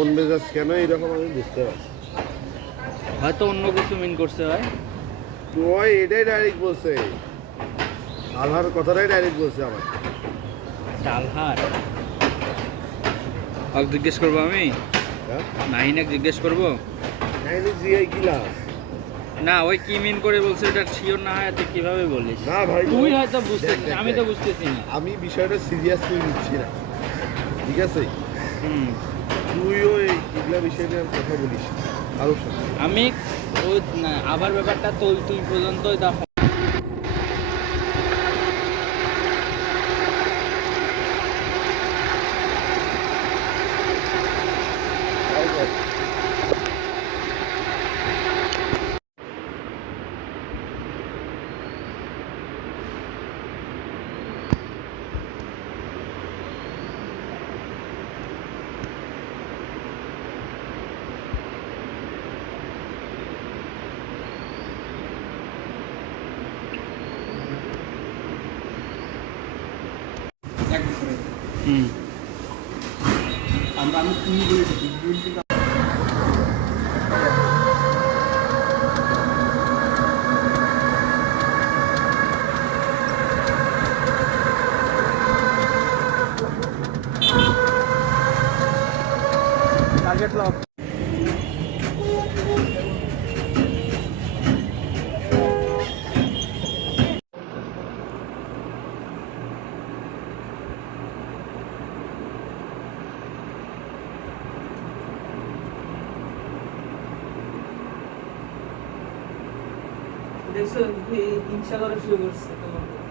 মন মেজাজ কেন এরকম আমি বুঝতে পারছি। হয়তো অন্য কিছু মিন করছে ভাই। তুই এটাই ডাইরেক্ট বলছে, আলহার কথাটাই ডাইরেক্ট বলছে আমার। ডালহার আর জিজ্ঞেস করবো আমি, হ্যাঁ নাহিনাক জিজ্ঞেস করবো। নাইলে জিয়াই কিলা না ওই কি মিন করে বলছে এটা শিওর না হয় তুই কিভাবে বলিস? না ভাই, তুই হয়তো বুঝতেছিস, দেখ, আমি তো দেখ। বুঝতেছি না। আমি বিষয়টা সিরিয়াসলি নিচ্ছি না, ঠিক আছে? হুম, তুইও এগুলা বিষয় নিয়ে আর কথা বলিস না কারোর সাথে। আমি ওই না, আবার ব্যাপারটা তুই পর্যন্তই দেখো। হুম, আমি তুমি বলেছি বিলটি টার্গেট লক। দেখছো হিংসা করা শুরু করছে তোমাকে।